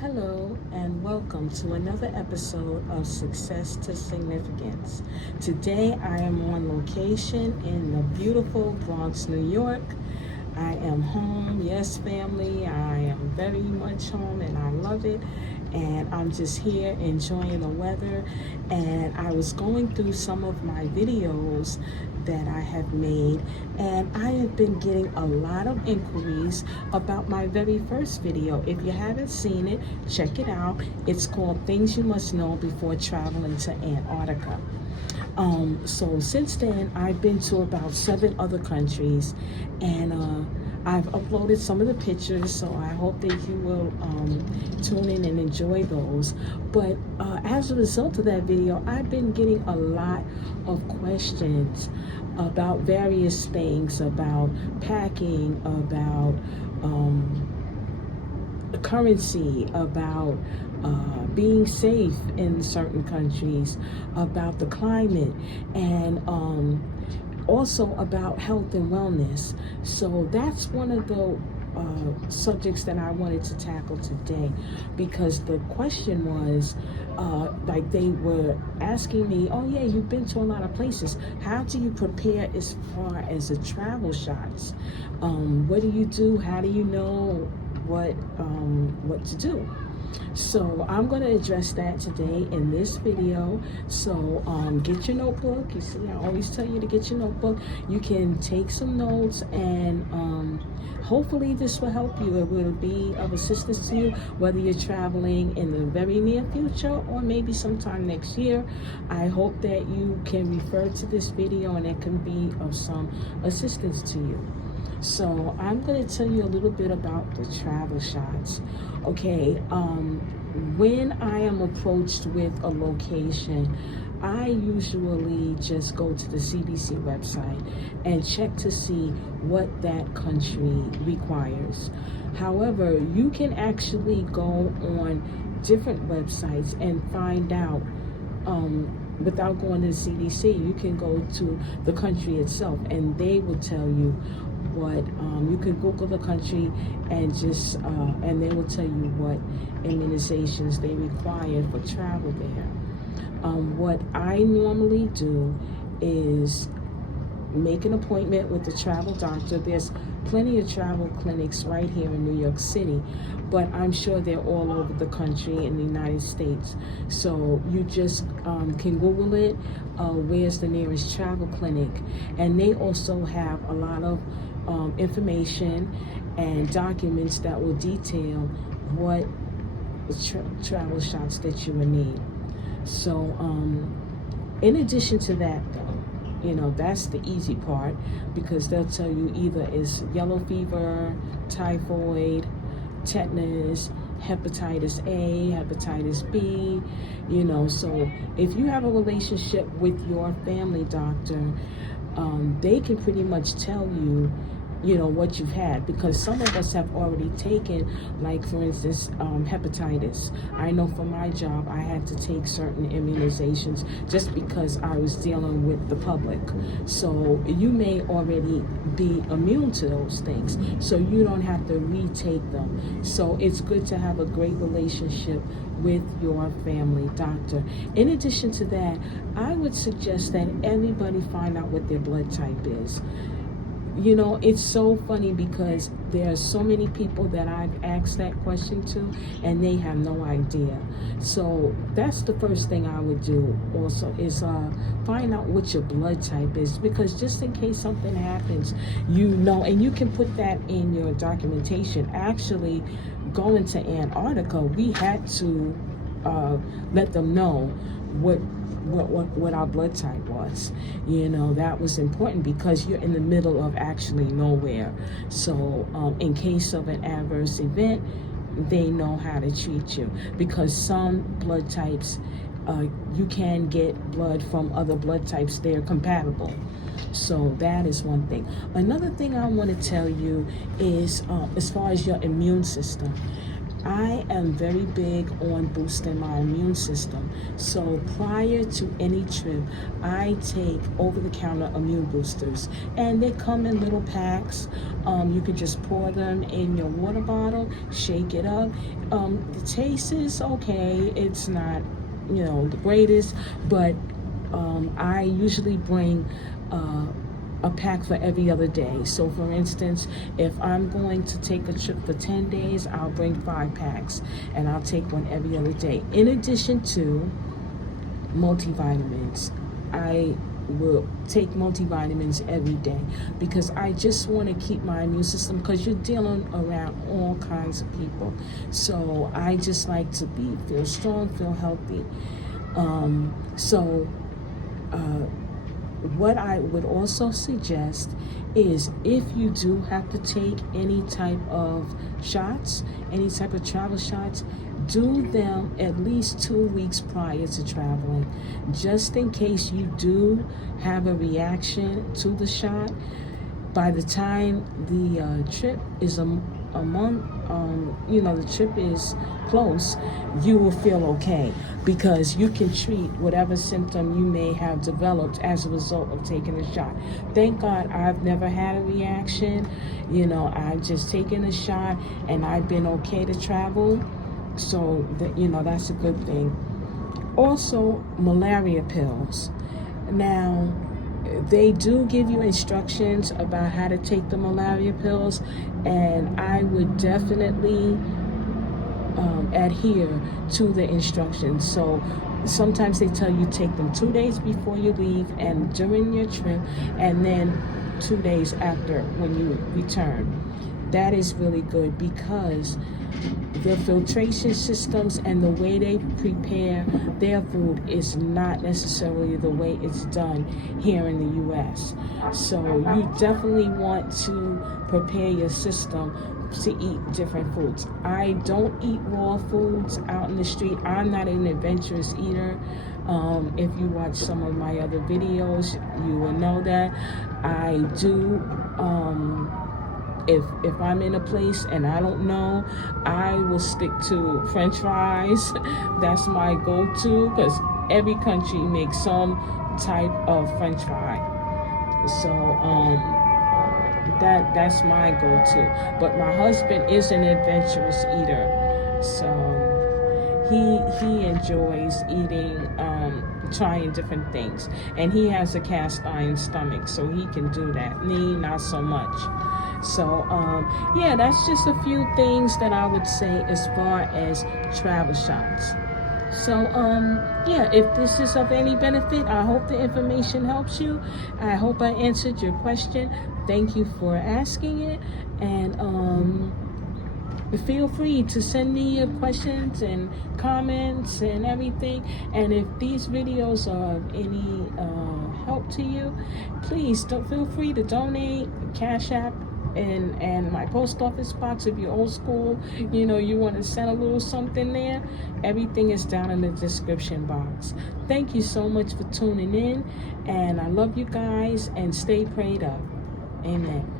Hello and welcome to another episode of Success to Significance. Today I am on location in the beautiful Bronx, New York. I am home, yes family, I am very much home and I love it. And I'm just here enjoying the weather, and I was going through some of my videos that I have made, and I have been getting a lot of inquiries about my very first video. If you haven't seen it, check it out. It's called Things You Must Know Before Traveling to Antarctica. So since then, I've been to about 7 other countries, and I've uploaded some of the pictures, so I hope that you will tune in and enjoy those. But as a result of that video, I've been getting a lot of questions about various things, about packing, about currency, about being safe in certain countries, about the climate, and also about health and wellness. So that's one of the subjects that I wanted to tackle today, because the question was like they were asking me, oh yeah, you've been to a lot of places, how do you prepare as far as the travel shots? What do you do? How do you know what to do? So I'm going to address that today in this video. So get your notebook. You see, I always tell you to get your notebook. You can take some notes, and hopefully this will help you. It will be of assistance to you, whether you're traveling in the very near future or maybe sometime next year. I hope that you can refer to this video and it can be of some assistance to you. So I'm going to tell you a little bit about the travel shots. Okay, when I am approached with a location, I usually just go to the CDC website and check to see what that country requires. However, you can actually go on different websites and find out without going to the CDC. You can go to the country itself and they will tell you what you can Google the country and just and they will tell you what immunizations they require for travel there. What I normally do is make an appointment with the travel doctor. There's plenty of travel clinics right here in New York City, but I'm sure they're all over the country in the United States. So you just can Google it, where's the nearest travel clinic, and they also have a lot of information and documents that will detail what travel shots that you will need. So in addition to that, though, you know, that's the easy part, because they'll tell you either it's yellow fever, typhoid, tetanus, hepatitis A, hepatitis B, you know. So if you have a relationship with your family doctor, they can pretty much tell you, you know, what you've had, because some of us have already taken, like for instance, hepatitis. I know for my job I had to take certain immunizations just because I was dealing with the public. So you may already be immune to those things, so you don't have to retake them. So it's good to have a great relationship with your family doctor. In addition to that, I would suggest that everybody find out what their blood type is. You know, it's so funny because there are so many people that I've asked that question to and they have no idea. So that's the first thing I would do also, is find out what your blood type is, because just in case something happens, you know, and you can put that in your documentation. Actually, going to Antarctica, we had to let them know what our blood type was. You know, that was important because you're in the middle of actually nowhere. So in case of an adverse event, they know how to treat you, because some blood types you can get blood from other blood types. They're compatible. So that is one thing. Another thing I want to tell you is as far as your immune system, I am very big on boosting my immune system. So prior to any trip, I take over-the-counter immune boosters, and they come in little packs. You can just pour them in your water bottle, shake it up. The taste is okay. It's not, the greatest, but I usually bring a pack for every other day. So for instance, if I'm going to take a trip for 10 days, I'll bring 5 packs, and I'll take one every other day. In addition to multivitamins, I will take multivitamins every day because I just want to keep my immune system, because you're dealing around all kinds of people. So I just like to feel strong, feel healthy. What I would also suggest is, if you do have to take any type of shots, any type of travel shots, do them at least 2 weeks prior to traveling, just in case you do have a reaction to the shot. By the time the trip is a month, the trip is close, you will feel okay, because you can treat whatever symptom you may have developed as a result of taking a shot. Thank God I've never had a reaction. I've just taken a shot and I've been okay to travel. So that's a good thing. Also, malaria pills. Now, they do give you instructions about how to take the malaria pills, and I would definitely adhere to the instructions. So sometimes they tell you take them 2 days before you leave and during your trip, and then 2 days after when you return. That is really good, because the filtration systems and the way they prepare their food is not necessarily the way it's done here in the U.S. So you definitely want to prepare your system to eat different foods. I don't eat raw foods out in the street. I'm not an adventurous eater. If you watch some of my other videos, you will know that I do. If I'm in a place and I don't know, I will stick to French fries. That's my go-to, because every country makes some type of French fry. So that's my go-to. But my husband is an adventurous eater, so he enjoys eating, trying different things, and he has a cast iron stomach, so he can do that. Me, not so much. So that's just a few things that I would say as far as travel shots. So if this is of any benefit, I hope the information helps you. I hope I answered your question. Thank you for asking it, and feel free to send me your questions and comments and everything. And if these videos are of any help to you, please feel free to donate. Cash App and my post office box. If you're old school, you want to send a little something there, everything is down in the description box. Thank you so much for tuning in, and I love you guys, and stay prayed up. Amen.